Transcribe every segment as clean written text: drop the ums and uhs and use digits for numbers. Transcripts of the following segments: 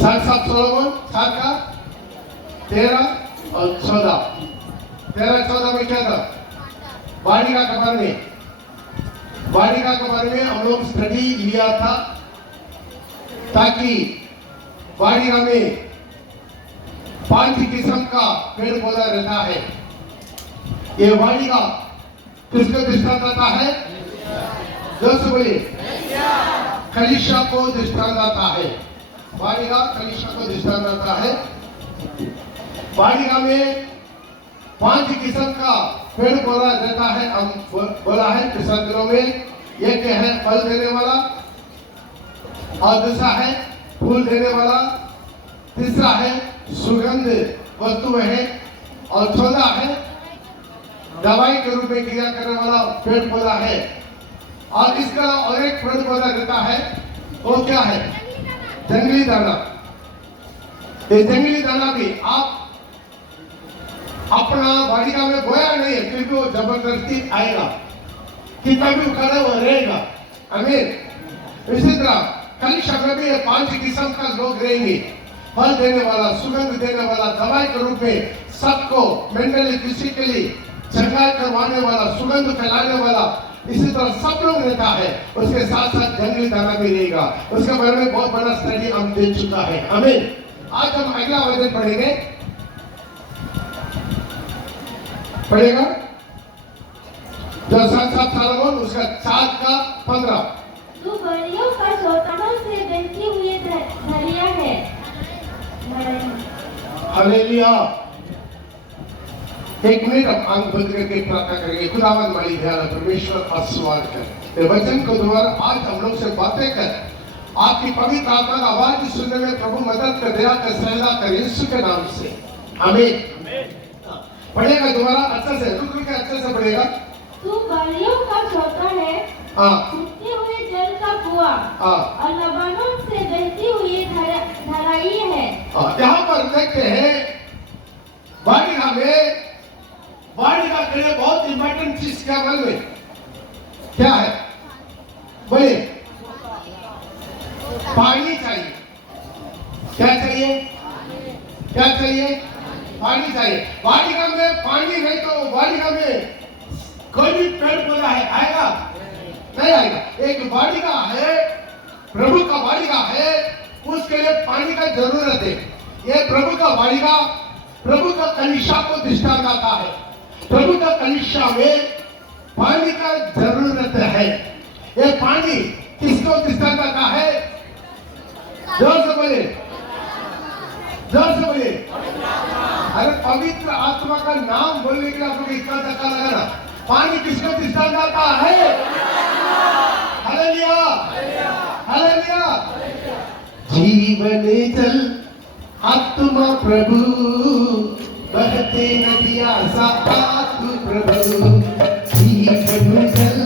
सात सात सोलोमन, 7 का 13 और 14। 13-14 में क्या था? वाटिका के बारे में, वाटिका के बारे में हम लोग स्टडी लिया था, ताकि वाटिका में 5 किस्म का पेड़ पौधा रहता है। ये वाटिका किसको दृष्टांत आता है? जोर से बोलिए। कलीसिया को दृष्टांत आता है। वाटिका कलीसिया को दृष्टांत आता है। वाटिका में 5 किस्म का पेड़ पौधा रहता है। हम बोला है पिछले दिनों में, एक है फल देने वाला, और दूसरा है फूल देने वाला, तीसरा है सुगंध वस्तु है, और 14 है दवाई के रूप में क्रिया करने वाला पेड़ पौधा है। और इसका और एक पेड़ पौधा रहता है, वो क्या है? जंगली दाना। ये जंगली दाना भी आप अपना वाटिका में बोया नहीं है, फिर भी वो जबरदस्ती आएगा, कितना भी उखाड़ा वो रहेगा। आमीन। इसी तरह कलीसिया में भी 5 किस्म का लोग रहेंगे, फल देने वाला, सुगंध देने वाला, दवाई के रूप में सबको मेंटली फिजिकली चंगाई करवाने वाला, सुगंध फैलाने वाला, इसी तरह सब लोग रहता है। उसके साथ साथ जंगली दाना भी रहेगा। उसके बारे में बहुत बड़ा स्टडी हम दे चुका है। आमीन। आज हम अगला वचन पढ़ेगा जो 7 सोलोमन, उसका 7 का 15। तू बड़ियों का शौतानों से बहती हुई धरिया है। हालेलुया। एक मिनट हम आंख बंद करके प्रार्थना करेंगे। खुदावंद मालिक दयाला परमेश्वर आशीर्वाद कर, वचन को द्वारा आज हम लोग से बातें कर, आपकी पवित्र आत्मा का आवाज सुनने में प्रभु मदद कर, दया कर, सहायता कर, यीशु के नाम से आमीन। पढ़ेगा दोबारा अच्छे से, रुक रुक के अच्छे से पढ़ेगा। तू बड़ियों का शौता है, सूखते हुए जल का कुआं, और लबानोन से बहती हुई धराई है। यहाँ पर देखते हैं वाटिका में, वाटिका के लिए बहुत इंपॉर्टेंट चीज क्या मालूम है? क्या है? बोलिए। पानी चाहिए। क्या चाहिए? क्या चाहिए? पानी चाहिए। वाटिका में पानी नहीं तो वाटिका में कोई भी पेड़ पौधा है आएगा? नहीं आएगा। एक वाटिका है, प्रभु का वाटिका है, उसके लिए पानी का जरूरत है। ये प्रभु का वाटिका, प्रभु का कलीसिया को दृष्टांत आता है। प्रभु का कलीसिया में पानी का जरूरत है। ये पानी किसको दृष्टांत आता है? जोर से बोले, जोर से बोले। अरे पवित्र आत्मा का नाम बोलने के लिए आप लोग इतना धक्का लगाना। पानी किसको दृष्टांत आता है? Hallelujah, hallelujah. जीवन जल आत्मा प्रभु, बहते नदियां साथ प्रभु। जीवन जल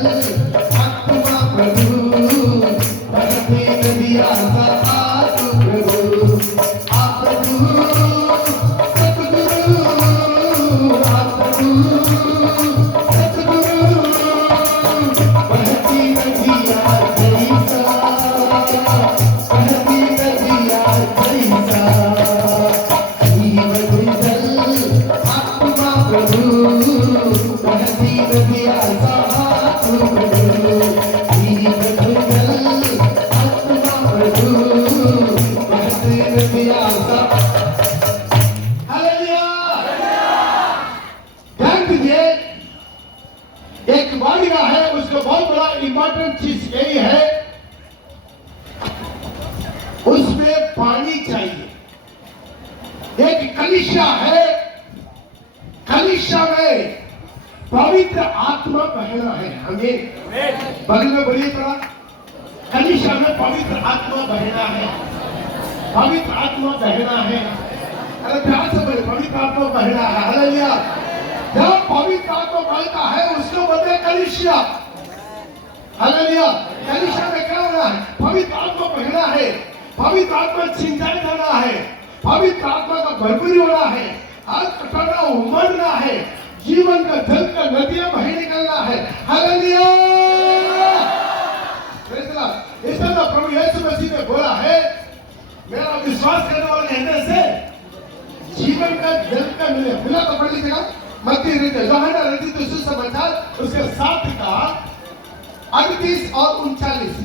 आत्मा प्रभु, बहते नदियां साथ प्रभु। आप प्रभु सतगुरु, आप प्रभु सतगुरु, बहती नदियां जैसा, बहती नदियां जैसा। जीवन जल आत्मा प्रभु, बहती नदियां साथ प्रभु। जीवन जल आत्मा प्रभु, बहती नदियां साथ। हालेलुया। ध्यान दीजिए, एक वाटिका है, उसका बहुत बड़ा इंपॉर्टेंट चीज यही है, उसमें पानी चाहिए। एक कलीसिया है, कलीसिया में पवित्र आत्मा बहना है। हमें बगल में बोलिए थोड़ा, कलीसिया में पवित्र आत्मा बहना है, पवित्र आत्मा बहना है। अरे प्यार से बोले, पवित्र आत्मा बहना है। हालेलुया। जब पवित्र आत्मा बहता है उसको बोलते हैं कलीसिया। हालेलुया। कलीसिया में क्या होना है? पवित्र आत्मा बहना है, पवित्र आत्मा सिंचाई करना है, पवित्र आत्मा का भरपूरी होना है, हर कटोरा उमड़ना है, जीवन का जल का नदियां बह निकलना है। हालेलुया। Praise the Lord. इसलिए प्रभु यीशु मसीह ने बोला है, मेरा विश्वास करने वाले के हृदय से जीवन का जल का मिला तो पढ़ लीजिएगा मत्ती यूहन्ना रचित सुसमाचार उसके 7 का 38 और 39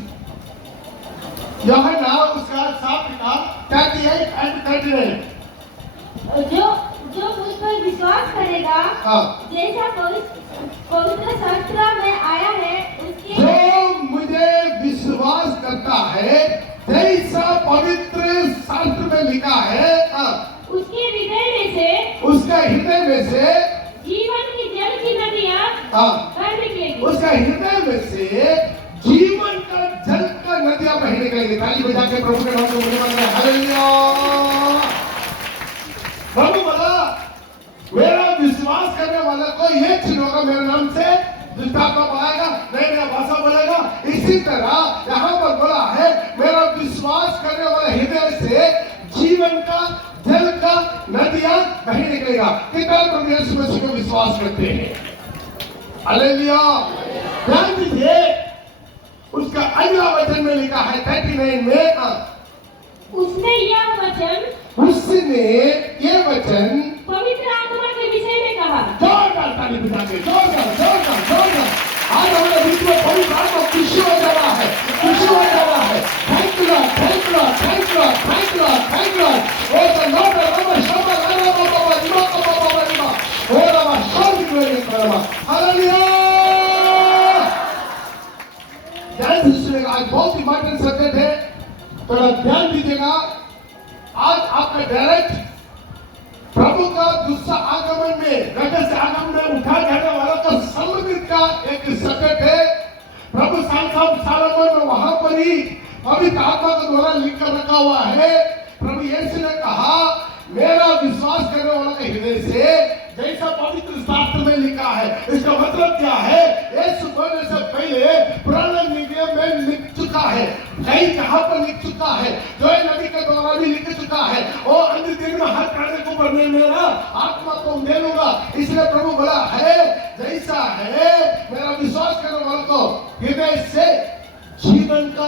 यूहन्ना उसका 7 का 38 and 39 जो मुझ पर विश्वास करेगा जैसा पवित्र शास्त्र में आया है उसके जो मुझे विश्वास करता है जैसा पवित्र शास्त्र में लिखा है उसके हृदय में से जीवन की जल की नदियां बह निकलेगी। उसका हृदय में से जीवन का जल का नदियां बह निकलेंगी। ताली बजा के प्रभु के नाम को धन्यवाद। हालेलुया। प्रभु बोला मेरा विश्वास करने वाला को ये चिन्ह होगा मेरे नाम से दुष्टात्मा पाएगा नई नया भाषा बोलेगा। इसी तरह यहाँ पर बोला है मेरा विश्वास करने वाला हृदय से जीवन का जल का नदियां बह निकलेगा। कितना प्रभु यीशु मसीह को विश्वास करते हैं? हालेलुया। ध्यान दीजिए उसका अगला वचन में लिखा है 39 में उसने यह वचन पवित्र आत्मा के विषय में कहा। जोरदार ताली बजा के जोरदार। आज हमारे बीच में पवित्र आत्मा खुशी हो जा रहा है, खुशी हो जा रहा है। Thank you lord, thank you lord, thank you lord, thank you lord, thank you lord. Oh the lord बाबा शब्द लाना बाबा दिमा बाबा दिमा ओ बाबा शब्द ग्लोरी करवा। हालेलुया। ध्यान दीजिएगा आज बहुत इंपॉर्टेंट सब्जेक्ट है, थोड़ा ध्यान दीजिएगा। आज आपका डायरेक्ट प्रभु का दूसरा आगमन में रजत आगमन में उठा जाने वाला का संबंधित का एक सब्जेक्ट है। प्रभु सालों में वहां पर ही पवित्र आत्मा का द्वारा लिख कर रखा हुआ है। प्रभु यीशु ने कहा मेरा विश्वास करने वाला के हृदय से जैसा पवित्र शास्त्र में लिखा है। इसका मतलब क्या है? यीशु बोलने से पहले पुराने नियम में लिख चुका है, कई जहां पर लिख चुका है, जो नबी के द्वारा भी लिख चुका है। और अंतिम दिन में हर प्राणी को भरने मेरा आत्मा को दे दूंगा। इसलिए प्रभु बोला है जैसा है मेरा विश्वास करने वाला को हृदय से जीवन का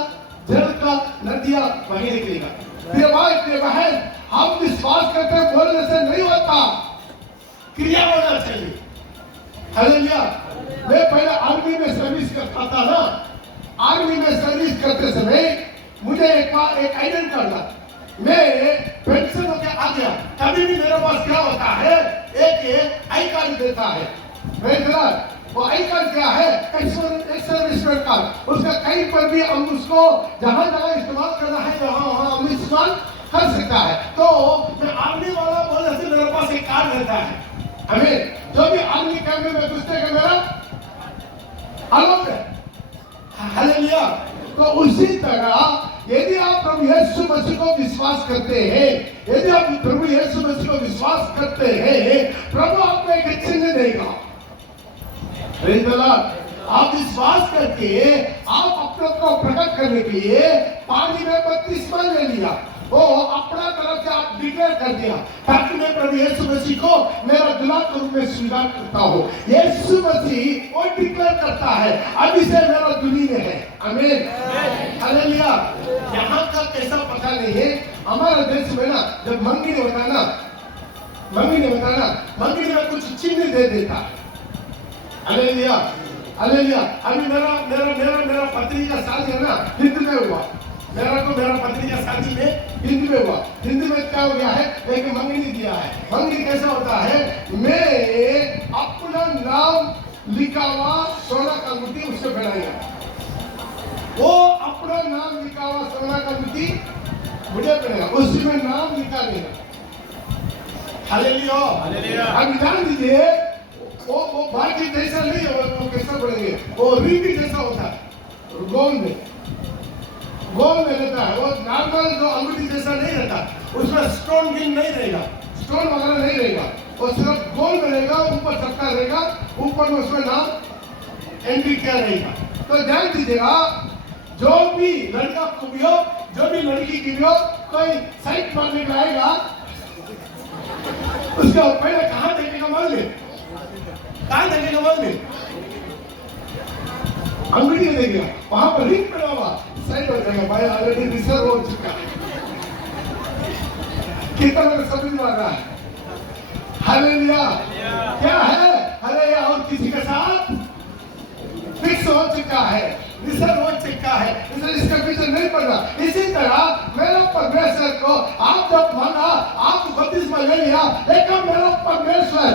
जल का नदियां बह निकलेगा। प्रिय भाई प्रिय बहन, हम विश्वास करते हैं बोलने से नहीं होता, क्रिया होना चाहिए। हालेलुया। मैं पहले आर्मी में सर्विस करता था ना, आर्मी में सर्विस करते समय मुझे एक आइडेंटिटी कार्ड था। मैं पेंशन होकर आ गया, कभी भी मेरे पास क्या होता है एक आई कार्ड देता है। वो आई कार्ड क्या है? एक्सर्विसमेंट कार्ड। उसका कहीं पर भी हम उसको जहां जहां इस्तेमाल करना है वहां हम इस्तेमाल कर सकता है। तो मैं आर्मी वाला बोलने से मेरे पास एक कार्ड रहता है। हमें जो भी आर्मी कैंप में घुसने का मेरा अलाउड है। हालेलुया। तो उसी तरह यदि आप प्रभु यीशु मसीह को विश्वास करते हैं, यदि आप प्रभु यीशु मसीह को विश्वास करते हैं, प्रभु आपको एक चिन्ह देगा। आप विश्वास करके आप अपने को प्रकट करने के लिए पानी में बपतिस्मा ले लिया। वो अपना तरफ से आप डिक्लेयर कर दिया ताकि मैं प्रभु यीशु मसीह को मेरा दुल्हा के रूप में स्वीकार करता हूँ। यीशु मसीह वो डिक्लेयर करता है अभी से मेरा दुल्ही में है। आमीन। हालेलुया। यहाँ का कैसा पता नहीं है। हमारे देश में ना जब मंगनी होता ना, मंगनी में कुछ चिन्ह दे देता है। हालेलुया। हालेलुया। अभी मेरा पत्नी का शादी है ना हिंदी में हुआ। मेरा पत्नी का शादी में हिंदी में हुआ। हिंदी में क्या हो गया है? एक मंगनी दिया है। मंगनी कैसा होता है? मैं अपना नाम लिखा हुआ सोना का अंगूठी उससे पहनाएगा। वो अपना नाम लिखा हुआ सोना का अंगूठी मुझे पहनेगा, उसमें नाम लिखा नहीं। हालेलुया। अब ध्यान दीजिए वो बाकी जैसा नहीं है। वो कैसा पड़ेंगे? वो रिंग जैसा होता है, गोल में रहता है। वो नॉर्मल जो अंगूठी जैसा नहीं रहता, उसमें स्टोन रिंग नहीं रहेगा, स्टोन वगैरह नहीं रहेगा। वो सिर्फ गोल में रहेगा, ऊपर चक्का रहेगा, ऊपर में उसमें नाम एंट्री किया रहेगा। तो ध्यान दीजिएगा जो भी लड़का को भी हो, जो भी लड़की की भी हो, कोई साइड मारने का आएगा उसका पहले कहाँ देखेगा मालूम है? कहाँ देखेगा मालूम है? अंगूठी देखेगा, वहां पर रिंग पड़ा हुआ साइड हो जाएगा। भाई ऑलरेडी रिजर्व हो चुका है। कितना लोग समझ में आ रहा है? हालेलुया। क्या है हालेलुया? और किसी के साथ फिक्स हो चुका है, रिजर्व हो चुका है, इसलिए इसका पीछे नहीं पड़ना। इसी तरह मेरा परमेश्वर को आप जब माना, आप बपतिस्मा ले लिया, लेकिन मेरा परमेश्वर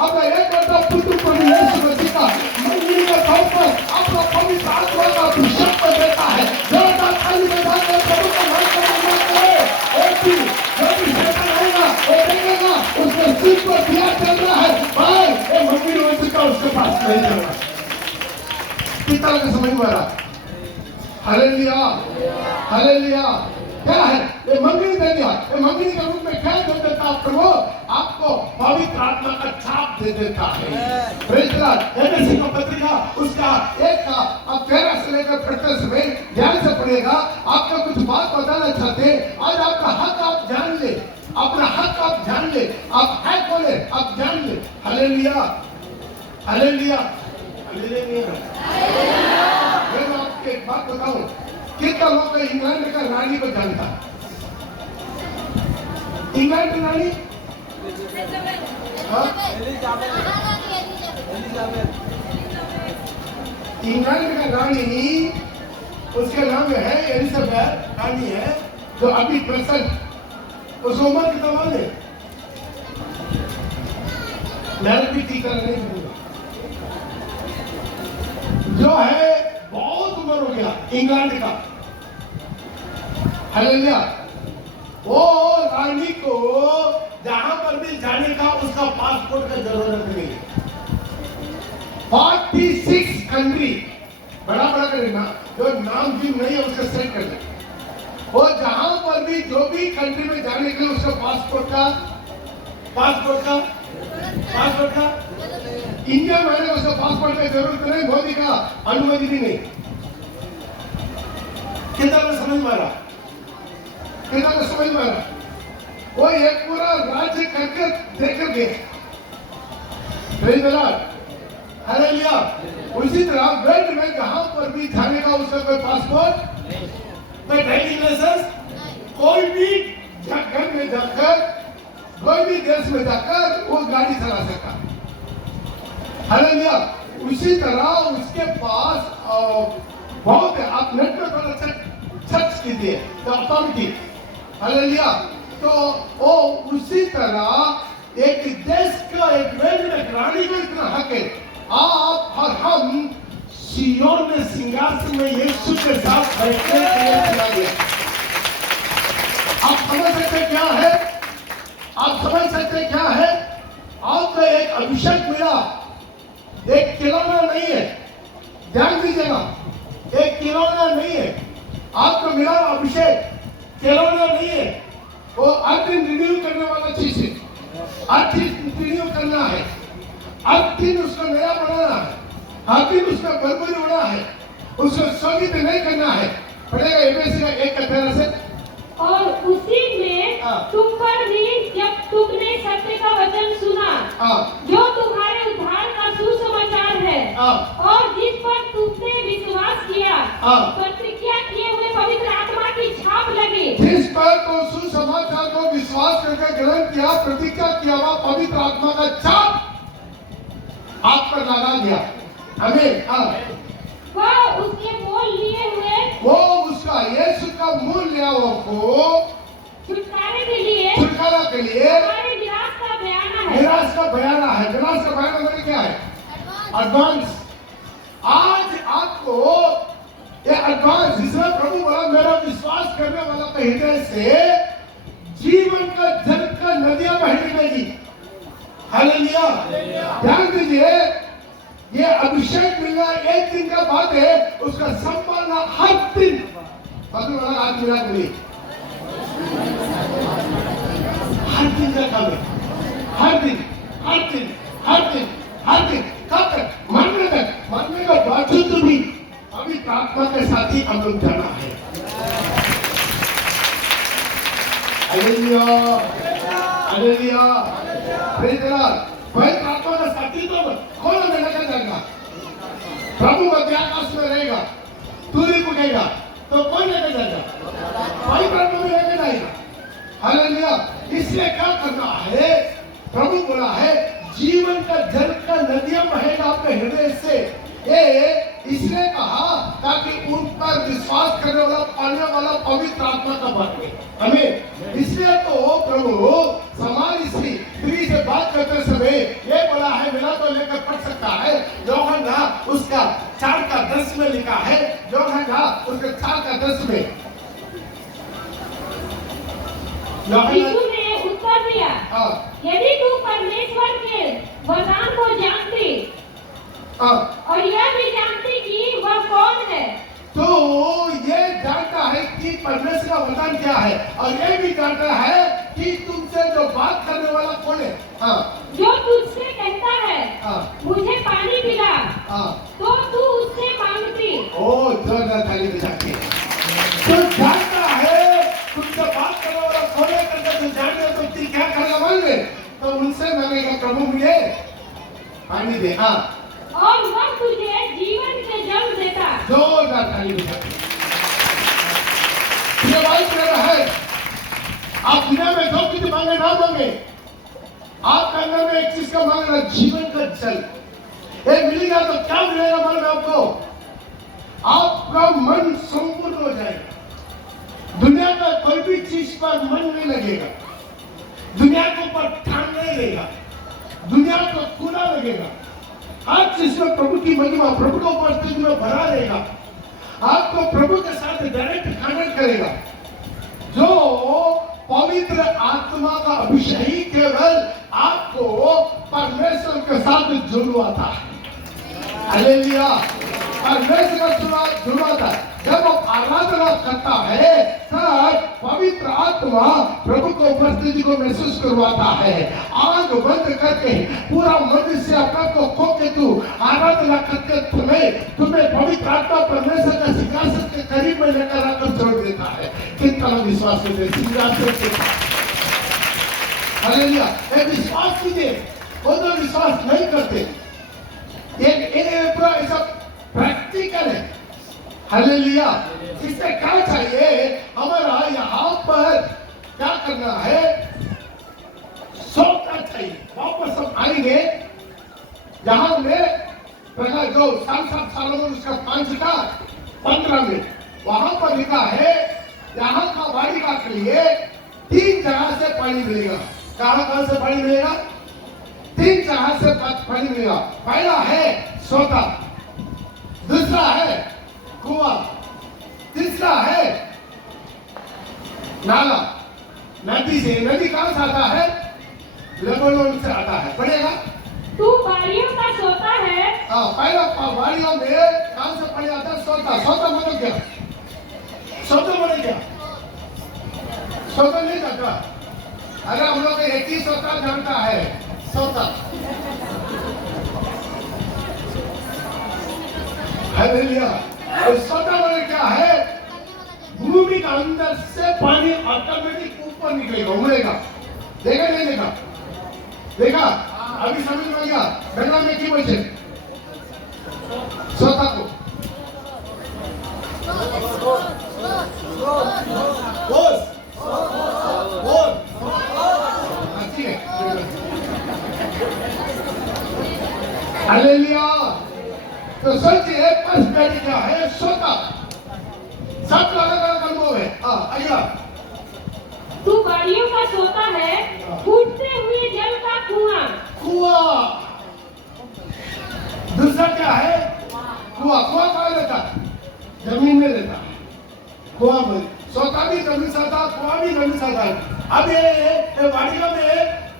अपना एक बेटा पुत्र प्रभु यीशु मसीह का मंदिर के तौर पर अपना पवित्र आत्मा का अभिषेक कर देता है। जोरदार ताली बजाकर प्रभु का नाम करे। और भी जो भी शैतान आएगा वो देखेगा उसके सिर पर दिया चल रहा है, भाई ये मंदिर हो चुका, उसके पास नहीं चल रहा। कितना का समझ में आ रहा? Hallelujah, hallelujah. क्या है ये मंदिर दे दिया? ये मंदिर के रूप में क्या दे देता प्रभु? आपको पवित्र आत्मा का छाप दे देता है। Praise God. एफएसी की पत्रिका उसका 1 का अब 13 से लेकर 38 में ध्यान से पढ़िएगा। आपको कुछ बात बताना चाहते हैं। आज आपका हक आप जान ले, अपना हक आप जान ले, आप है कौन है आप जान ले। Hallelujah, hallelujah, hallelujah. मैं आपको एक बात बताऊं, कितना लोग इंग्लैंड का रानी को जानता? इंग्लैंड की रानी इंग्लैंड का रानी, उसका नाम है एलिजाबेथ रानी है, जो अभी प्रेजेंट उस उम्र की तमाम है। मैं भी टीका नहीं दूंगा, जो है बहुत उम्र हो गया इंग्लैंड का। हालेलुया। वो रानी को जहां पर भी जाने का उसका पासपोर्ट का जरूरत नहीं है। 46 कंट्री, बड़ा बड़ा करेगा, जो नाम भी नहीं है उसका सेट कर दे। वो जहां पर भी जो भी कंट्री में जाने के लिए उसका पासपोर्ट का इंडिया में आने उसका पासपोर्ट की जरूरत नहीं, मोदी का अनुमति भी नहीं। कितना में समझ में आ रहा? कितना में समझ में आ रहा? वो एक पूरा राज्य करके देखकर गए। Praise the Lord, hallelujah. उसी तरह वर्ल्ड में जहां पर भी जाने का उसका कोई पासपोर्ट, कोई ड्राइविंग लाइसेंस, कोई भी घर में जाकर, कोई भी देश में जाकर वो गाड़ी चला सकता। हालेलुया। उसी तरह उसके पास बहुत है। आप नेट पर थोड़ा सर्च कीजिए तो ऑटोमेटिक। हालेलुया। तो वो उसी तरह एक देश का एक वर्ल्ड में रानी को इतना हक है। आप और हम सियोन में सिंहासन में यीशु के साथ बैठने के लिए चला गया। आप समझ सकते क्या है? आप समझ सकते क्या है? आपको एक अभिषेक मिला, एक खिलौना नहीं है। ध्यान दीजिएगा, एक खिलौना नहीं है। आपको मिला अभिषेक, खिलौना नहीं है। वो हर दिन रिन्यू करने वाला चीज है। हर दिन रिन्यू करना है, हर दिन उसको नया बनाना है, हर दिन उसका बरबरी होना है, उसको स्थगित नहीं करना है। पढ़ेगा एफएसी का 1 का 13 से। और उसी में तुम पर भी जब तुमने सत्य का वचन सुना, जो तुम्हारे उद्धार का सुसमाचार है, और जिस पर तुमने विश्वास किया, प्रतिज्ञा किए हुए पवित्र आत्मा की छाप लगी। जिस पर तो सुसमाचार को विश्वास करके ग्रहण किया, प्रतिज्ञा किया हुआ पवित्र आत्मा का छाप आप पर लगा दिया। आमीन। वह उसके मोल लिए हुए, वो उसका यीशु का मूल लिया हुआ को छुटकारे के लिए, छुटकारा के लिए हमारे विनाश का बयाना है। विनाश का बयाना है। विनाश का बयाना मतलब क्या है? एडवांस। आज आपको ये एडवांस, जिसमें प्रभु बोला मेरा विश्वास करने वाला का हृदय से जीवन का जल का नदियां बहने लगेगी। हालेलुया। ध्यान दीजिए, ये अभिषेक मिलना एक दिन का बात है, उसका संभालना हर दिन। पकड़ वाला हाथ मिला बोलिए, हर दिन का काम है। हर दिन, हर दिन, हर दिन, हर दिन। कब तक? मरने तक। मरने का बावजूद भी अभी आत्मा के साथ ही हम लोग जाना है। Hallelujah, hallelujah, praise the Lord. पवित्र आत्मा का साथी तो कौन हमें लेकर जाएगा? प्रभु मध्य आकाश में रहेगा, तूरी पुकेगा तो कौन लेकर जाएगा? पवित्र आत्मा में लेकर जाएगा। इसलिए क्या करना है, प्रभु बोला है जीवन का जल का नदियां बहेगा आपके हृदय से। ये इसलिए कहा ताकि उन पर विश्वास करने वाला, पाने वाला पवित्र आत्मा का बने। हमें इसलिए तो प्रभु समाज स्त्री से बात करते समय ये बोला है, मेरा तो लेकर पढ़ सकता है, यूहन्ना उसका 4:10 में लिखा है, यूहन्ना उसका 4:10 में। यीशु ने उत्तर दिया, यदि तू परमेश्वर के वरदान को जानती और यह भी जानती कि वह कौन है, तो ये जानता है कि परमेश्वर का वरदान क्या है, और ये भी जानता है कि तुमसे जो बात करने वाला कौन है। जो तुझसे कहता है मुझे पानी पिला, तो तू उससे मांगती। ओ जोरदार ताली बजाते। तो जानता है तुमसे बात करने वाला कौन है, करके तुम जान रहे हो, तुम क्या करना मांगे, तो उनसे मांगेगा प्रभु मुझे पानी दे। और वह तुझे जीवन के जल देता। जोरदार ताली बजाते। ये बात कहता है आप दुनिया में जो कुछ मांगे ना मांगे, आपके अंदर में एक चीज का मांगना, जीवन का जल। ये मिलेगा तो क्या मिलेगा मालूम आपको, आपका मन संपूर्ण हो जाएगा, दुनिया का कोई भी चीज पर मन नहीं लगेगा, दुनिया के ऊपर ध्यान नहीं लगेगा, दुनिया को खुला लगेगा, हर चीज में प्रभु की महिमा, प्रभु को उपस्थिति में भरा रहेगा, आपको प्रभु के साथ डायरेक्ट कनेक्ट करेगा। जो पवित्र आत्मा का अभिषेक केवल आपको परमेश्वर के साथ जुड़वाता है। हालेलुया, परमेश्वर का जुड़वाता है। जब आप आराधना करता है तब पवित्र आत्मा प्रभु को उपस्थिति को महसूस करवाता है। आंख बंद करके पूरा मन से अपने को खो के तू आराधना करते तुम्हें पवित्र आत्मा परमेश्वर का सिंहासन के करीब में लेकर आकर छोड़ देता है। कितना विश्वास है सिंहासन के। हालेलुया, ये विश्वास कीजिए, वो तो विश्वास नहीं करते, ये पूरा ऐसा प्रैक्टिकल है। हालेलुया, इससे क्या चाहिए हमारा, यहाँ पर क्या करना है, सोचना चाहिए। वापस हम आएंगे यहाँ में प्रकाश जो साल उसका 5:15 में वहां पर लिखा है, यहाँ का वाटिका के लिए 3 जगह से पानी मिलेगा। कहां से पानी मिलेगा? 3 जगह से पानी मिलेगा। पहला है सोता, दूसरा है कुआं, तीसरा है नाला। नदी से, नदी कहां से आता है? लेबनोन से आता है। पड़ेगा तू बारियों का सोता है। पहला बारियों में कहां से पानी आता है? सोता। सोता मतलब क्या? सोता मतलब क्या? सोता नहीं जानता? अरे हम लोग एक ही सोता जानता है, सोता। हालेलुया, सोता मतलब क्या है? भूमि के अंदर से पानी ऑटोमेटिक ऊपर निकलेगा, उमड़ेगा। देखा नहीं देखा? देखा? अभी समझ में आएगा बंगला में क्यों बचे सोता को। हालेलुया, तो सोचिए पर्सनैलिटी क्या है? सोता। सब अलग-अलग अनुभव है। अगला, तू बारियों का सोता है, फूटते हुए जल का कुआं। कुआं। दूसरा क्या है? कुआं। कुआं कहाँ रहता? जमीन में रहता है। कुआं में सोता भी जमीन से आता, कुआं भी जमीन से आता है। अब ये वाटिका में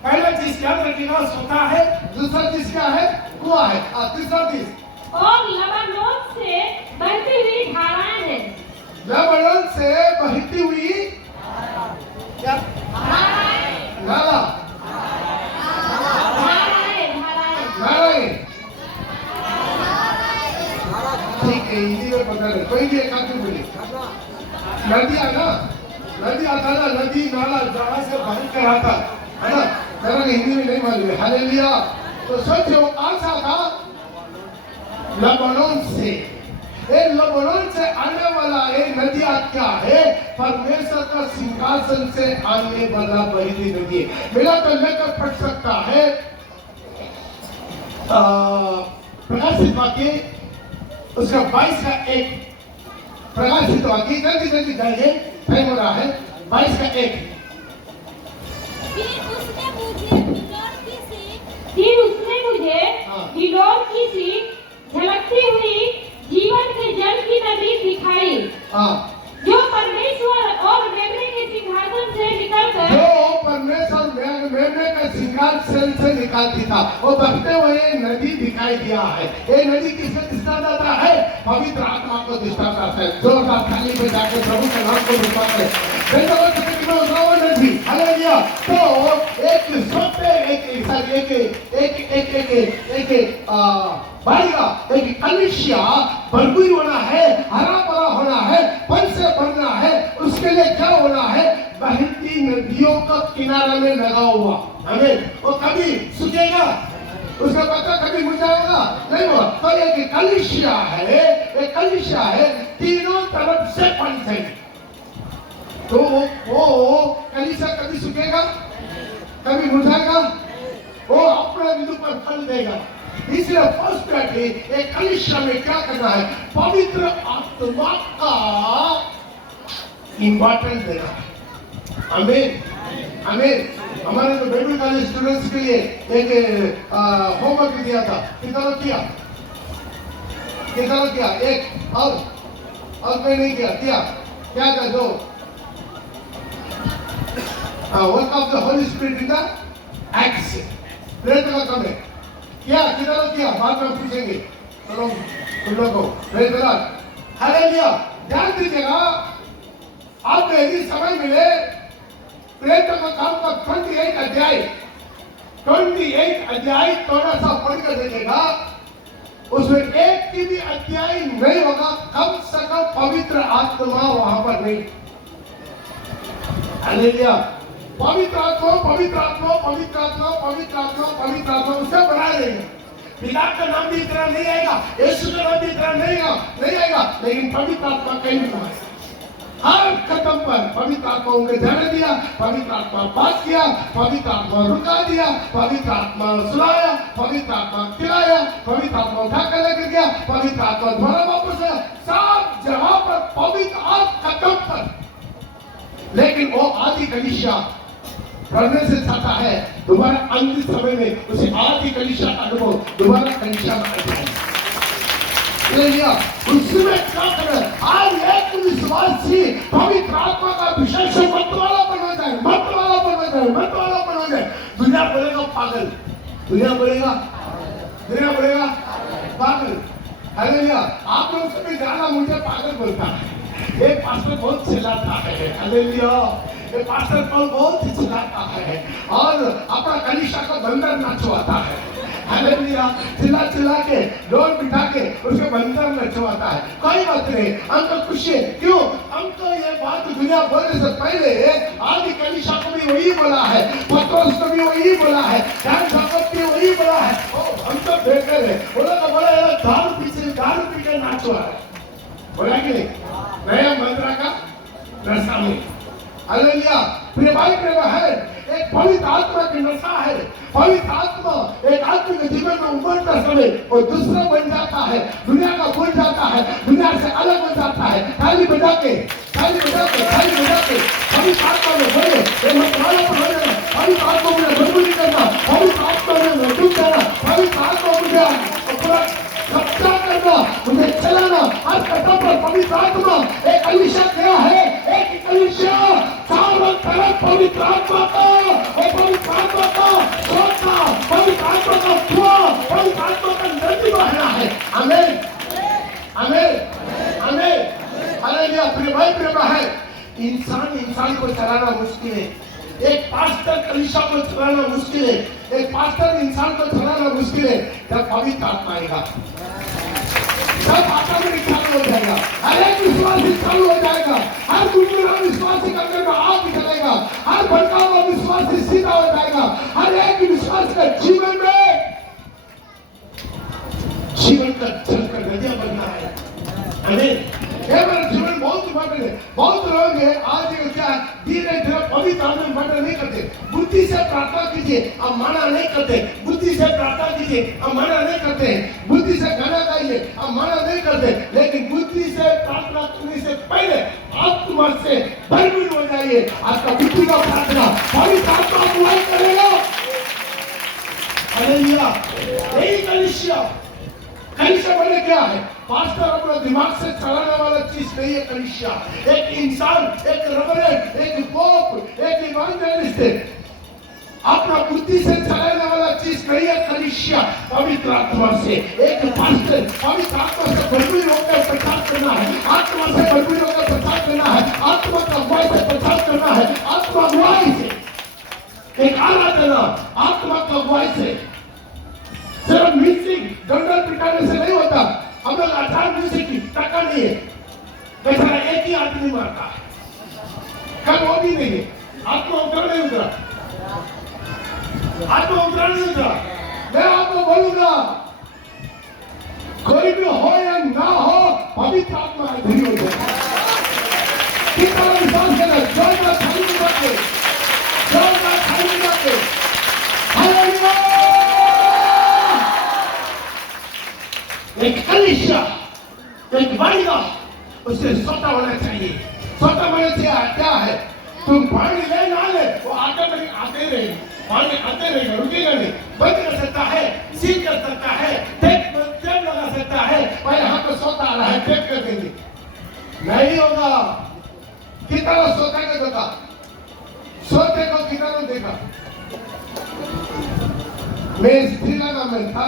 पहला चीज क्या रखेगा? सोता है। दूसरा चीज क्या है? कुआं है। तीसरा चीज और लबानोन से बहती हुई धाराएं हैं। लबानोन से बहती हुई क्या? नाला। ठीक है, हिंदी में पता है, कोई भी एक आदमी बोले। नदी आना, नदी आता ना, नदी नाला जहां से बहन कर आता है ना, जरा हिंदी में नहीं मालूम है। हालेलुया, तो सोचो कौन सा था? लबानोन से। ये लबनान से आने वाला ये नदियां क्या है? परमेश्वर का सिंहासन से आने वाला बहती नदी है। मिला तो लेकर पढ़ सकता है प्रकाशित वाक्य उसका 22 का 1। प्रकाशित वाक्य जल्दी जल्दी जाइए, टाइम हो रहा है। 22 का 1। फिर उसने मुझे हिलोर की सी झलकती हुई जीवन के जल की नदी दिखाई, जो परमेश्वर और मेमने के सिंहासन से निकलकर मेमने का सिंहासन से निकालती था, वो बहते हुए नदी दिखाई दिया है। ये नदी किसका दृष्टांत आता है? पवित्र आत्मा को दृष्टांत आता है। जोरदार थाली पे जाकर प्रभु के नाम को दिखाते हैं। नदी हालेलुया। तो एक सोते एक बालिका एक कलिसिया भरपूर होना है, हरा भरा होना है, फल से भरना है। उसके लिए क्या होना है? बहती नदियों का किनारा में लगा हुआ। हमें वो कभी सूखेगा, उसका पत्ता कभी मुरझाएगा नहीं होगा। तो एक कलिसिया है, एक कलिसिया है, तीनों तरफ से पानी चाहिए। तो वो कलिसिया कभी सूखेगा, कभी मुरझाएगा, वो अपने बिंदु पर फल देगा। इसलिए फर्स्ट प्रायोरिटी एक कलिसिया में क्या करना है? पवित्र आत्मा का इंपॉर्टेंस देना है। आमीन आमीन। हमारे तो बाइबल कॉलेज स्टूडेंट्स के लिए एक होमवर्क दिया था। कितना किया? एक और मैं नहीं किया क्या था? जो work of the Holi spirit in the acts, प्रेरित का काम है। कितना बाद में पूछेंगे। चलो तुम लोगों को प्रेरित करा। हालेलुया। ध्यान दीजिएगा, आप यदि समय मिले प्रेरित का काम का 28 अध्याय थोड़ा सा पढ़कर देखेगा, उसमें एक की भी अध्याय नहीं होगा कम से कम पवित्र आत्मा वहां पर नहीं। हालेलुया। पवित्र आत्मा उससे बना देंगे। पिता का नाम भी इतना नहीं आएगा, यीशु का नाम भी इतना नहीं आएगा, लेकिन पवित्र आत्मा कहीं नहीं आएगा। हर कदम पर पवित्र आत्मा उनको जाने दिया, पवित्र आत्मा बात किया, पवित्र आत्मा रुका दिया, पवित्र आत्मा सुनाया, पवित्र आत्मा खिलाया, पवित्र आत्मा उठा कर लेकर गया, पवित्र आत्मा द्वारा वापस आया। सब जगह पर पवित्र आत्मा कदम पर। लेकिन वो आदि कलिसिया करने से चाहता है दोबारा अंतिम समय में उसे आदि कलिसिया का अनुभव दोबारा कलिसिया में आ जाए। उसमें क्या करें? आज एक विश्वासी पवित्र आत्मा का विशेष मत वाला बन जाए। दुनिया बोलेगा पागल, दुनिया बोलेगा पागल। हालेलुया। आप लोग सभी जाना मुझे पागल बोलता है। एक पास्टर बहुत चिल्लाता है। हालेलुया। एक पास्टर बहुत चिल्लाता है और अपना कलिसिया को बंदर नचवाता है। हालेलुया। चिल्ला के डोर बिठा के उसके बंदर नचवाता है। कोई बात नहीं, हमको खुशी है। क्यों? हमको ये बात दुनिया बोलने से पहले आदि कलिसिया को भी वही बोला है, पत्रोस को भी वही बोला है, ध्यान साहब को वही बोला है। हम तो बेहतर है। बोला दारू पी के नाचवा है। बोला कि नहीं? नया मंत्रा का नशा में। हालेलुया। प्रिय भाई प्रिय बहन, एक पवित्र आत्मा की नशा है। पवित्र आत्मा एक आदमी के जीवन में उमड़ता समय वो दूसरा बन जाता है, दुनिया का भूल जाता है, दुनिया से अलग हो जाता है। ताली बजा के पवित्र आत्मा में बोले, पवित्र आत्मा मुझे बदबू करना, पवित्र आत्मा में डूब जाना, पवित्र आत्मा मुझे पूरा कब्जा करना, मुझे चलाना। हर कदम पर पवित्र आत्मा। एक कलिसिया क्या है? एक कलिसिया चारों तरफ पवित्र आत्मा का, पवित्र आत्मा का सोचना, पवित्र आत्मा का धुआं, पवित्र आत्मा का नदी बहना है। आमीन आमीन आमीन। हालेलुया। प्रिय भाई प्रिय बहन, इंसान को चलाना मुश्किल है। एक पास्टर कलिसिया को चलाना मुश्किल है। एक पास्टर इंसान को चलाना मुश्किल है। जब पवित्र आत्मा आएगा सब ऑटोमेटिक चालू हो जाएगा। हर एक विश्वासी चालू हो जाएगा। हर दूसरा विश्वासी करने में आग निकलेगा। हर भटका हुआ विश्वासी सीधा हो जाएगा। हर एक विश्वासी का जीवन का जल कर नदियां बनना है। मैटर नहीं करते। बुद्धि से प्रार्थना कीजिए, हम मना नहीं करते। बुद्धि से प्रार्थना कीजिए, हम मना नहीं करते हैं। बुद्धि से गाना गाइए, हम मना नहीं करते। लेकिन बुद्धि से प्रार्थना करने से पहले आत्मा से भरपूर हो जाइए। आपका बुद्धि का प्रार्थना पवित्र आत्मा अगुवाई करेगा। हालेलुया। यही कलीसिया मैंने क्या है? पास्टर अपना दिमाग से चलाने वाला चीज नहीं है कलीसिया। एक इंसान, एक रेवरेंड, एक पोप, एक इवांजेलिस्ट अपना बुद्धि से चलाने वाला चीज नहीं है कलीसिया। पवित्र आत्मा से एक पास्टर पवित्र आत्मा से भरपूर होकर प्रचार करना है। आत्मा से भरपूर होकर प्रचार करना है। आत्मा का अगुवाई से प्रचार करना है। आत्मा अगुवाई से एक आराधना, आत्मा का अगुवाई से। सिर्फ म्यूजिक डंडल पिटाने से नहीं होता। हम लोग 18 म्यूजिक की टक्का नहीं है। बेचारा एक ही आदमी मारता है, कल वो भी नहीं है। आपको उतरा नहीं उतरा, आपको उतरा नहीं उतरा। मैं आपको बोलूंगा, कोई भी हो या ना हो, पवित्र आत्मा अधीन हो जाए। कितना विश्वास करना, जोर का खाली बातें, जोर का खाली बातें। हालेलुया। एक कलीसिया, एक बालिका, उसे सोता होना चाहिए। सोता होना चाहिए क्या है? तुम पानी ले ना ले, वो ऑटोमेटिक आते रहेगा, पानी आते रहेगा, रुकेगा नहीं। बंद कर सकता है, सील कर सकता है, टेप लगा सकता है। भाई यहाँ पे सोता आ रहा है, टेप कर देंगे, नहीं होगा। कितना सोता का देखा, सोते को कितना देखा। मैं श्रीलंका में था,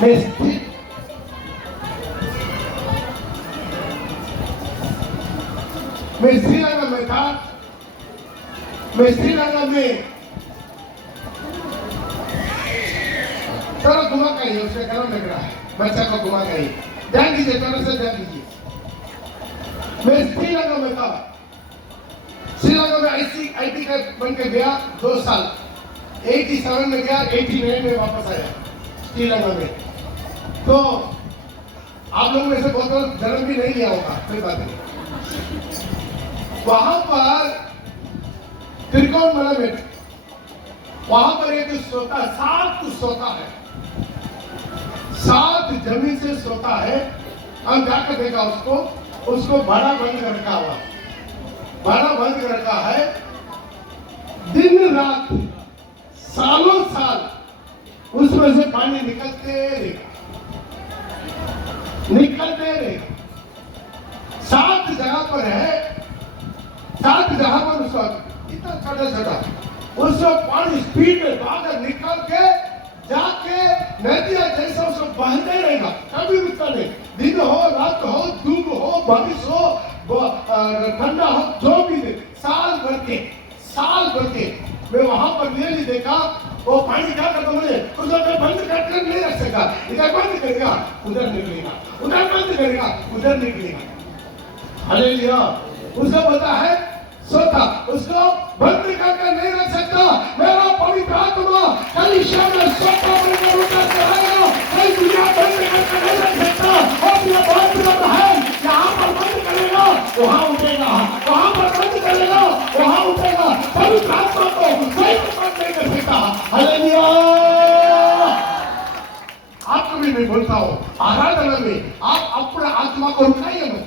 मैं श्रीलंका में था। मैं श्रीलंका में थोड़ा घुमा करिए, उससे गरम लग रहा है, बच्चा को घुमा करिए, ध्यान दीजिए, थोड़ा सा ध्यान दीजिए। मैं श्रीलंका में था। श्रीलंका में आईटी का बन के गया 2 साल। 87 में गया, 89 में वापस आया श्रीलंका में। तो आप लोगों में से बहुत लोग जन्म भी नहीं लिया होगा, कोई बात नहीं। वहां पर त्रिकोणमलय में, वहां पर एक सोता, 7 सोता है, 7 जमीन से सोता है। हम जाकर देखा उसको बड़ा बंद कर रखा हुआ, बड़ा बंद कर रखा है। दिन रात सालों साल उसमें से पानी निकलते रहेगा। 7 जगह पर है, 7 जगह पर उसका इतना छोटा उसको पानी स्पीड में बाहर निकल के जाके नदियां जैसा उसको बहते रहेगा, कभी रुकता नहीं। दिन हो, रात हो, धूप हो, बारिश हो, ठंडा हो, जो भी दे, साल भर के मैं वहां पर नहीं देखा। वो पानी क्या करता मुझे, उसको बंद कर नहीं रख सकता। इधर बंद करेगा, उधर निकलेगा, उधर बंद करेगा, उधर निकलेगा। हालेलुया। उसको पता है सोता, उसको बंद करके नहीं रख सकता। मेरा पवित्र आत्मा कलीसिया में सोता बनकर उतर रहेगा। कई दुनिया बंद करके नहीं रख सकता। और ये बात है, यहाँ पर बंद करेगा, वहाँ उठेगा, वहाँ पर बंद करेगा, वहाँ उठेगा। पवित्र आत्मा को कोई बंद नहीं कर सकता। हालेलुया। आपको भी मैं बोलता हूँ, आराधना में आप अपना आत्मा को रुकाइए मत।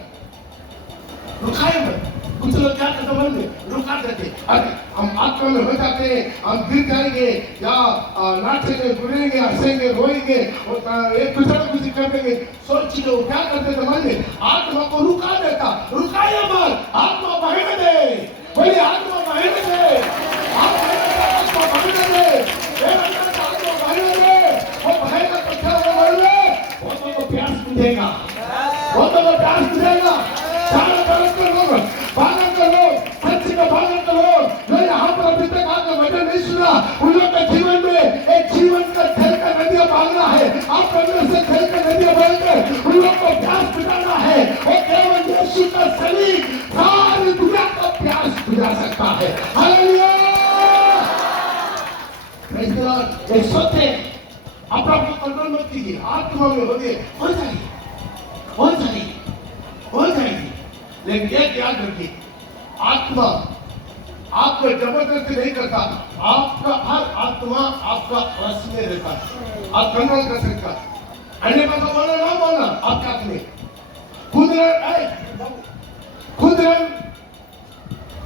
कुछ लोग क्या करते हैं, रुका देते। अरे हम आत्मा में हो जाते हैं, हम गिर जाएंगे या नाचेंगे, बुलेंगे, हंसेंगे, रोएंगे और एक दूसरे को कुछ कर देंगे। सोच लो क्या करते थे, मन में आत्मा को रुका देता। रुकाइए मत, आत्मा बहने दे, बोलिए आत्मा बहने दे, आत्मा बहने दे, आत्मा बहने दे। वो बहेगा तो क्या होगा, वो तो प्यास बुझेगा, वो तो प्यास बुझेगा। भागन का लोग, सच्ची का भागन का लोग जो यहाँ पर अभी तक आपका वचन नहीं सुना, उन लोग के जीवन में एक जीवन का जल का नदियां भाग रहा है। आप अंदर से जल का नदियां भागकर उन लोग को प्यास बुझाना है। और केवल यीशु का सलीब सारी दुनिया का प्यास बुझा सकता है। हालेलुया। Praise the Lord. ये सोते अपना कंट्रोल मत कीजिए, आत्मा में हो जाएगी। लेकिन एक याद रखिए, आत्मा आपको जबरदस्ती नहीं करता, आपका हर आत्मा आपका वश में रहता है, आप कंट्रोल कर सकता। अन्य भाषा बोलना ना बोलना आपके हाथ में, खुद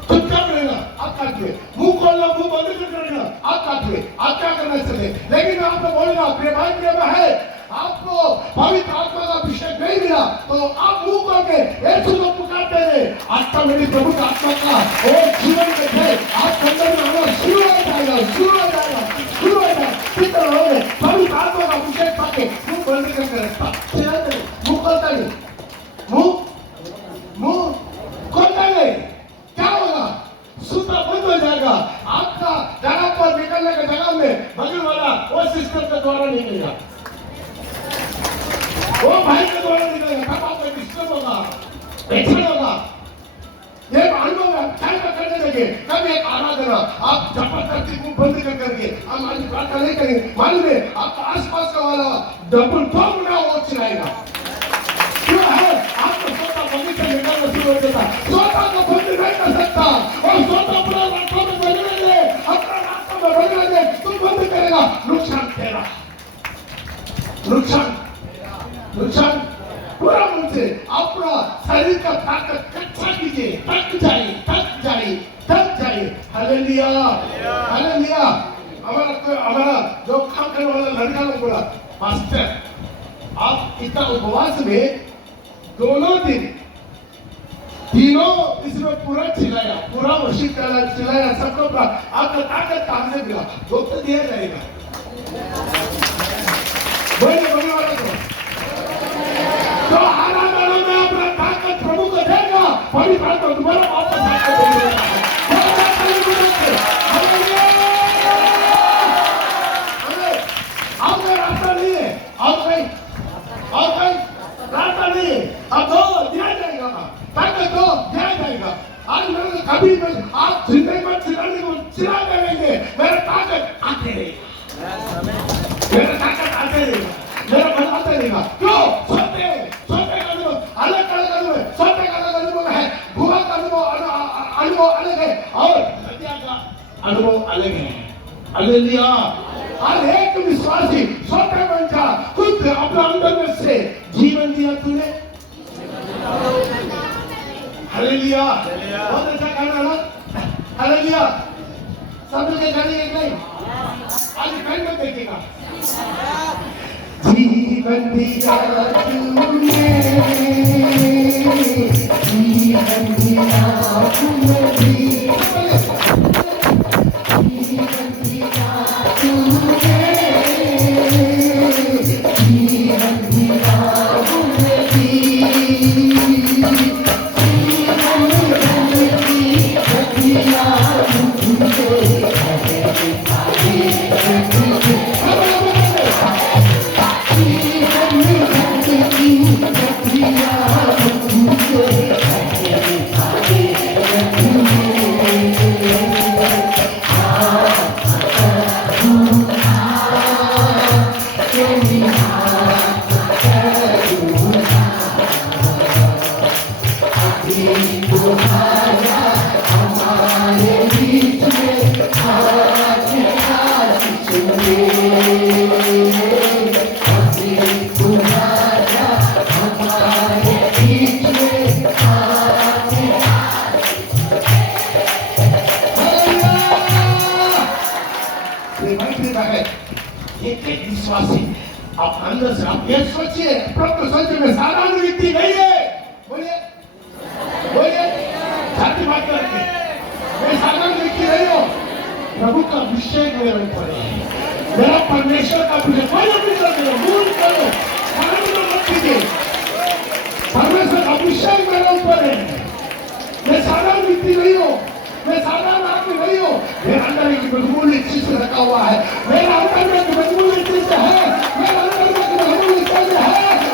चुपचाप रहना आपका हाथ में, मुंह खोलना मुंह बंद कर रहना आपका हाथ में, आप क्या करना चाहिए। लेकिन आपको बोलना प्रिय भाई प्रिय है, आपको पवित्र आत्मा का अभिषेक नहीं मिला तो आप मुंह करके यीशु को पुकारते रहे। आत्मा मेरी प्रभु का आत्मा का और जीवन में थे, आप अंदर में आना शुरू हो जाएगा, शुरू हो जाएगा, शुरू हो जाएगा। कितना लोग पवित्र आत्मा का अभिषेक पाके मुंह बंद करके रखता, मुंह खोलता नहीं, मुंह खोलता नहीं, क्या होगा? सूत्र बंद हो जाएगा। आपका जगह पर निकलने के जगह में बगल वाला वो सिस्टम के द्वारा नहीं निकलेगा, वो भाई के द्वारा निकलेगा, कब आपका डिस्टर्ब होगा, एक्शन होगा। ये अनुभव आप क्या करने लगे, कब एक आराधना आप जबरदस्ती मुंह बंद कर करके हम आज प्रार्थना नहीं करेंगे, मालूम है आपका आसपास का वाला डबल बम ना वो चिल्लाएगा। क्यों है? आपको सोता बंद से निकालना शुरू हो जाता, सोता को बंद नहीं कर सकता, और सोता अपना रास्ता में बदलने दे, अपना रास्ता में बदलने दे, तुम बंद करेगा, नुकसान तेरा, नुकसान पूरा मन से अपना शरीर का ताकत कच्चा कीजिए, थक जाए। Hallelujah, hallelujah. हमारा जो काम करने वाला लड़का लोग बोला, मास्टर आप इतना उपवास में दोनों दिन तीनों इसमें पूरा चिल्लाया, पूरा वर्षिप चिल्लाया, सबको आपका ताकत कहां से मिला? वो तो दिया जाएगा। बोलने वाला तो आराधना में अपना ताकत प्रभु को देगा, पवित्र आत्मा तुम्हारा वापस आकर देगा। आपका रास्ता नहीं है, और कहीं रास्ता नहीं है, अब दो दिया जाएगा, ताकत दो दिया जाएगा। आज मैंने कभी आप जिंदगी में चिल्लाने को चिल्ला करेंगे, मेरा ताकत आते रहेगा, मेरा ताकत आते रहेगा, मेरा बल आते रहेगा। क्यों? सोते का अनुभव है, भूखा का अनुभव अलग है, और हत्या का अनुभव अलग है। हालेलुया। हर एक विश्वासी सोते बन जा, खुद अपना अंदर में से जीवन दिया तूने। हालेलुया, बहुत अच्छा गाना ना, हालेलुया। सब लोग गाने एक नहीं, आज कहीं मत देखिएगा। जीवन दिया तूने, जीवन दिया तूने, जीवन दिया तूने, जीवन दिया तूने, विश्वासी आप अंदर से आप ये सोचिए, प्रभु सच में साधारण व्यक्ति नहीं है। बोलिए बोलिए, छाती बात करके मैं साधारण व्यक्ति नहीं हूँ। प्रभु का अभिषेक मेरे ऊपर है, मेरा परमेश्वर का अभिषेक, कोई अभिषेक नहीं, मूल करो, मत कीजिए, परमेश्वर का अभिषेक मेरे ऊपर है। मैं साधारण व्यक्ति नहीं हूँ, मैं साधारण आदमी नहीं हूँ। मेरे अंदर एक बहुमूल्य चीज रखा हुआ है, मेरा अंदर में एक बहुमूल्य चीज है, मेरे अंदर में एक बहुमूल्य चीज है,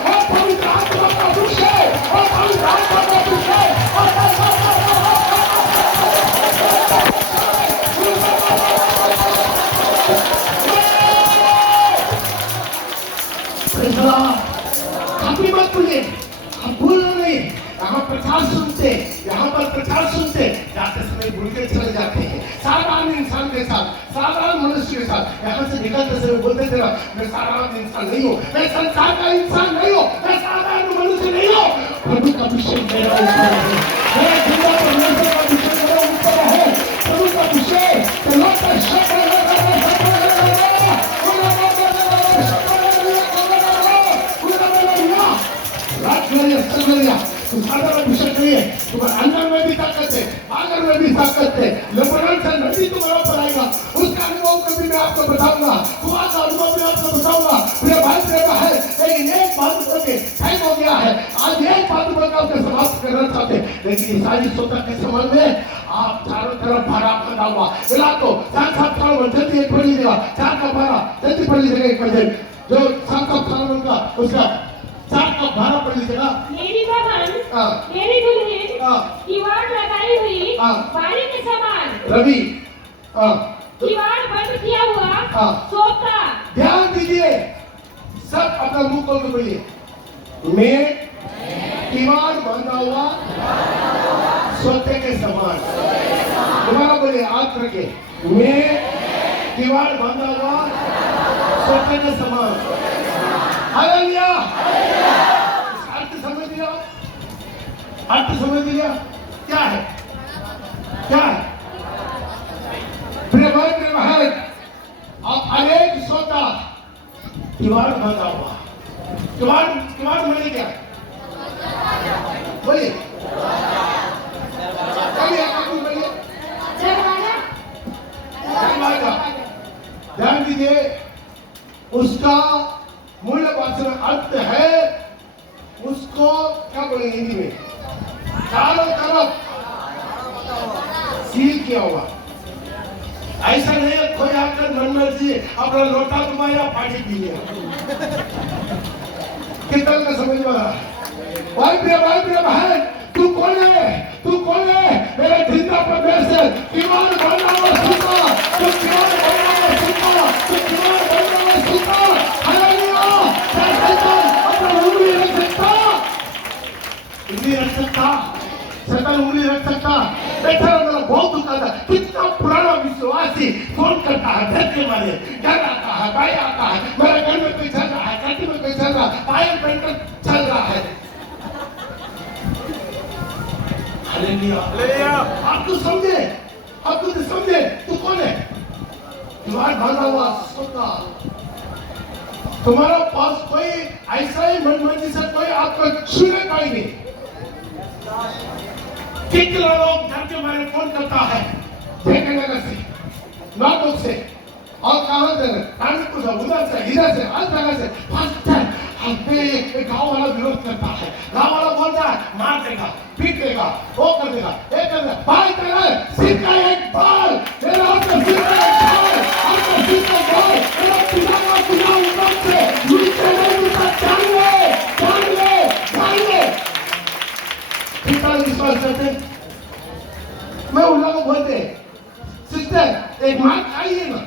और पवित्र आत्मा का अभिषेक, और पवित्र आत्मा का अभिषेक, कभी मत भूलिए, आप भूलना नहीं। यहाँ प्रचार सुनते, यहाँ पर प्रचार सुनते, जाते समय भूल के चले जाते। यहाँ से निकलते समय बोलते थे ना, मैं साधारण इंसान नहीं हूँ, मैं संसार का इंसान नहीं हूँ, मैं साधारण मनुष्य नहीं हूँ। प्रभु का अभिषेक मेरा ऊपर है, मेरा जिंदा परमेश्वर का अभिषेक मेरा ऊपर है। प्रभु का अभिषेक साधारण अभिषेक नहीं है, तुम्हारे अंदर में भी ताकत है, आगर में भी ताकत है। लेबनान से नदी तुम्हारे ऊपर आएगा, उसका अनुभव कभी मैं आपको बताऊंगा, कुआं का अनुभव मैं आपको बताऊंगा। मेरे भाई मेरे बहन, लेकिन एक बात के टाइम हो गया है, आज एक बात आपको समाप्त करना चाहते, लेकिन ये सारी सोचा के संबंध में आप चारों तरफ भरा बना हुआ मिला तो सात जल्दी एक पढ़ लीजिएगा, 4 का 12 जल्दी पढ़ लीजिएगा। एक वचन जो 7 का उसका 4 का 12 पढ़ लीजिएगा। मेरी बहन, मेरी दुल्हन, किवाड़ लगाई हुई बाड़ी के समान, रवि किवाड़ बंद किया हुआ सोता। ध्यान दीजिए, सब अपना मुंह खोल के बोलिए, मैं किवाड़ बांधा हुआ सोते के समान। दोबारा बोलिए, हाथ रखे, मैं किवाड़ बांधा हुआ सोते के समान। हालेलुया। अर्थ समझ लिया, अर्थ समझ लिया क्या है, क्या है? प्रिय भाई प्रिय बहन, आप अनेक सोता किवाड़ बांधा हुआ, किवाड़ माने क्या? बोलिए बोलिए, ध्यान दीजिए, उसका मूल भाषा में अर्थ है, उसको क्या बोलेंगे हिंदी में, चारों तरफ सील किया हुआ। ऐसा नहीं है कोई आकर मन मर्जी अपना लोटा घुमाया पानी पी लिया। कितना का समझ में आ रहा? भाई प्रिय बहन, तू कौन है? तू कौन है? मेरे जिंदा परमेश्वर किवाड़ बांधा हुआ सूखा, तू किवाड़ बांधा हुआ सूखा, तू किवाड़ बांधा हुआ सूखा। हालेलुया। अपना उंगली रख सकता, उंगली रख सकता, शैतान उंगली रख सकता। बेटा मेरा बहुत दुख आता, कितना पुराना विश्वासी फोन करता है, डर के मारे, डर आता है, भय आता है, मेरे घर में कोई चल रहा है, छाती में कोई चल रहा है, पायल पहनकर चल रहा है। हालेलुया। आप तो समझे, आप तो समझे, तू कौन है? किवाड़ बांधा हुआ सोता। तुम्हारा पास कोई ऐसा ही मनमर्जी से कोई आपको छूने पाएंगे। कितने लोग घर के मारे फोन करता है, नगर से, नाटक से, और कहां से, कानपुर से, उधर से, इधर से, हर जगह से, गाँव वाला विरोध करता है। गाँव वाला बोलता है, मार देगा, पीट देगा, वो कर देगा, ये कर देगा। भाई तेरा सिर का एक बाल, तेरा आपका सिर का एक बाल, आपका सिर का बाल, तेरा पिता का पिता ऊपर से नीचे नहीं उतर, जान ले। कितना विश्वास करते? मैं उन लोगों को बोलते, सिस्टर एक मार खाइए ना,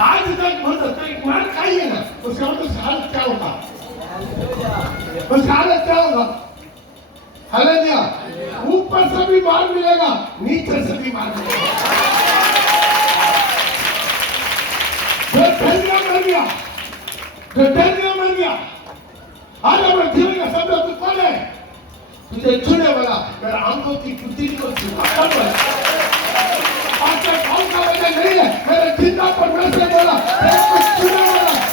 आज तक बोल सकता है, मार खाइए ना, उसका मतलब हालत क्या होगा, उसका हालत क्या होगा? हालेलुया। ऊपर से भी मार मिलेगा, नीचे से भी मार मिलेगा। जो धैर्य मर गया, आज हमारे जीवन का शब्द तू कौन है? तुझे छूने वाला मेरा आंखों की पुतली को छूता है। आपका कौन का वजह नहीं है, मेरे जिंदा परमेश्वर बोला,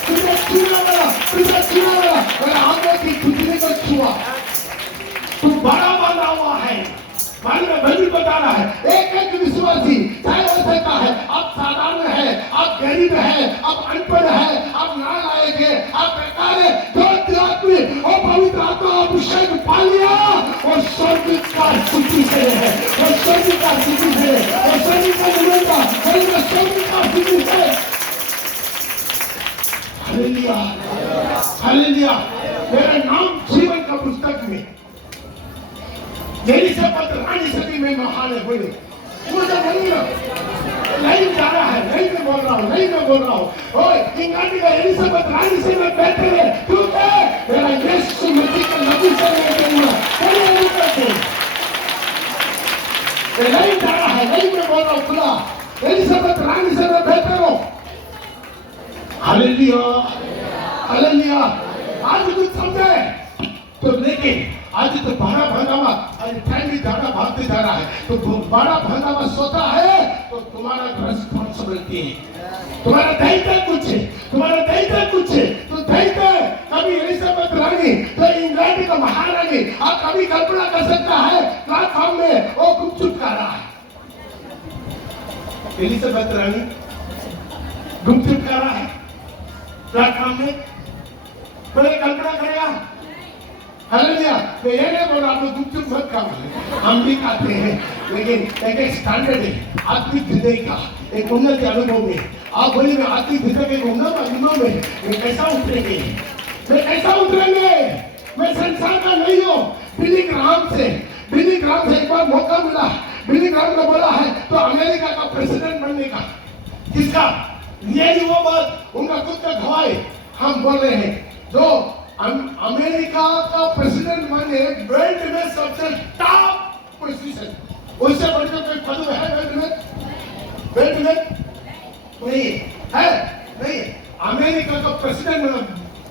तुझे छूने वाला मेरे आंखों की पुतली को छुआ। तू बड़ा बांधा हुआ है, मैं भी बता रहा है, एक विश्वासी चाहे हो सकता है आप साधारण है, आप गरीब है, आप अनपढ़ है, आप नालायक है, आप बेकार है, जो आदमी और पवित्र आत्मा अभिषेक पा लिया और स्वर्ग का स्थिति से है, और स्वर्ग का स्थिति से, और स्वर्ग का मिलेगा, और स्वर्ग का स्थिति से। Hallelujah, hallelujah. मेरा नाम जीवन का पुस्तक में एलिजाबेथ रानी सभी में महान है। बोले मुझे बोलिए, नहीं जा रहा है, नहीं मैं बोल रहा हूँ। और इंग्लैंड का एलिजाबेथ रानी से मैं बैठे हैं, क्योंकि मेरा यीशु मसीह का नबी से बैठे हुआ नहीं जा रहा है, नहीं मैं बोल रहा हूँ खुला। एलिजाबेथ रानी से मैं बेहतर हूं। Hallelujah, hallelujah. आज कुछ समझे तो, लेकिन आज तो बड़ा भागावा, आज टाइम भी ज्यादा भागते जा रहा है, तो बड़ा भागावा सोता है तो तुम्हारा रिस्पॉन्सिबिलिटी है, तुम्हारा दायित्व कुछ है, तुम्हारा दायित्व कुछ है। तो दायित्व कभी एलिजाबेथ रानी तो इंग्लैंड का महारानी, आप कभी कल्पना कर सकता है प्लेटफॉर्म में वो गुपचुप कर रहा है, एलिजाबेथ रानी गुपचुप कर रहा है प्लेटफॉर्म में, मैंने कल्पना करेगा। हालेलुया। तो ये नहीं बोला आप लोग गुपचुप मत खाओ, हम भी खाते हैं, लेकिन एक स्टैंडर्ड है आत्मिक जिंदगी का, एक उन्नति अनुभव में। आप बोले मैं आत्मिक जिंदगी के उन्नत अनुभव में मैं कैसा उतरेंगे, मैं कैसा उतरेंगे, मैं संसार का नहीं हूँ। बिली ग्राहम से एक बार मौका मिला, बिली ग्राहम ने बोला है तो अमेरिका का प्रेसिडेंट बनने का, किसका, यही वो बात उनका खुद का गवाही हम बोल रहे हैं। जो अमेरिका का प्रेसिडेंट बने वर्ल्ड में सबसे टॉप पोजीशन, उससे बढ़कर कोई पद है वर्ल्ड में? वर्ल्ड में नहीं है, नहीं। अमेरिका का प्रेसिडेंट बना,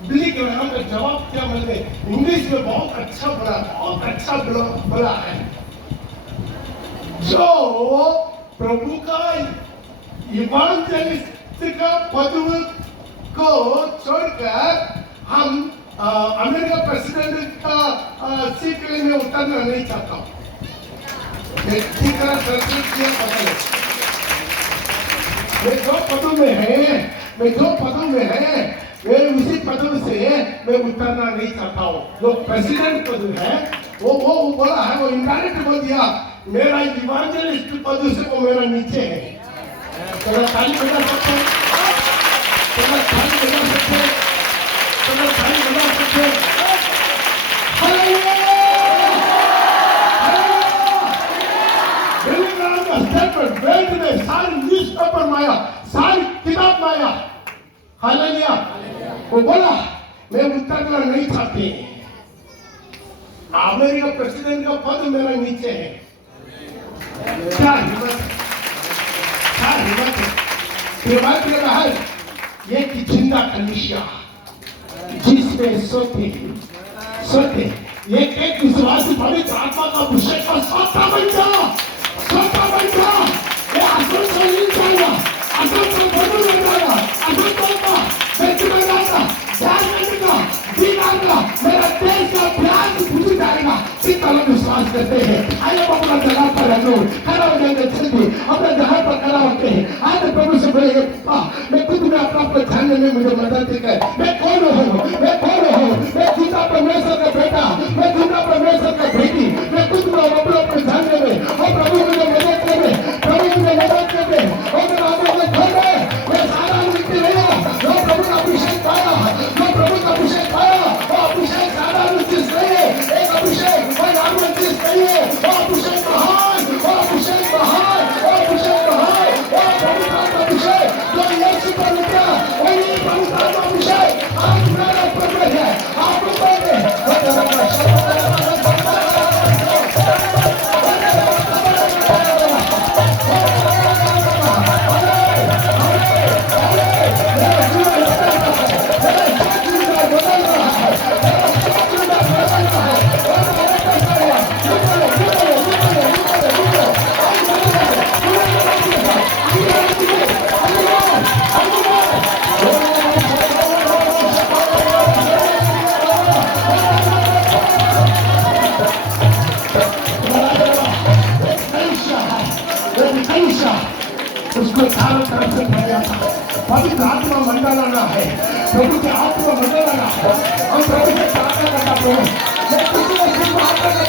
बिली ग्राहम का जवाब क्या मैंने इंग्लिश में बहुत अच्छा बोला है, जो प्रभु का इवांजेलिस्ट का पद को छोड़कर हम अमेरिका प्रेसिडेंट का सीट के लिए मैं उतरना नहीं चाहता हूँ। मैं जो पदों में है मैं उसी पदों से मैं उतरना नहीं चाहता हूँ। जो प्रेसिडेंट पद है वो बोला है, वो इनडायरेक्ट बोल दिया मेरा इवांजेलिस्ट पद से वो मेरा नीचे है। तेरा ताली बजा सकते हैं, तेरा ताली बजा सकते हैं, तेरा ताली बजा सकते हैं। हालेलुया, वर्ल्ड में सारी न्यूज़पेपर माया, सारी किताब माया। हालेलुया, वो बोला मैं उतरना नहीं चाहती, अमेरिका प्रेसिडेंट का पद मेरा नीचे है। क्या हिम्मत, क्या हिम्मत है। बात कर रहा है ये कि जिंदा कलीसिया जिसमें सोते एक विश्वासी पवित्र आत्मा का अभिषेक का सोता बन जा, ये आसन से नहीं जाएगा, आसन से बदल नहीं जाएगा, आसन का व्यक्ति बन जाएगा, ध्यान करने का, दीवार का, मेरा देश का प्यार भूल जाएगा। इस तरह विश्वास करते हैं। आइए अपना जगह पर रखो, खड़ा हो जाएंगे, जल्दी अपने जगह पर खड़ा होते हैं। आज प्रभु से बोलेंगे मैं खुद में अपना जानने में मुझे मदद कर, मैं कौन हूँ, मैं दूसरा परमेश्वर का बेटा, मैं दूसरा परमेश्वर का बेटी, मैं खुद में अपने जानने में, और प्रभु मुझे मदद करे, प्रभु मुझे मदद करे, और मैं आगे में खोल रहे, मैं सारा व्यक्ति रहा जो प्रभु का अभिषेक पाया, जो प्रभु का अभिषेक पाया, वो अभिषेक सारा चीज नहीं है, एक अभिषेक और नाम चीज नहीं है, वो अभिषेक महान, वो अभिषेक महान, वो अभिषेक महान, वो पवित्र अभिषेक जो यीशु पर उतरा, वही पवित्र अभिषेक आज मेरा ऊपर है, आप ऊपर है। उसको चारों तरफ से भर जाता है। पवित्र आत्मा मंडल आना है, प्रभु के आत्मा मंडल आना है, और प्रभु से प्रार्थना करता है। मैं किसी को सिर्फ आत्मा का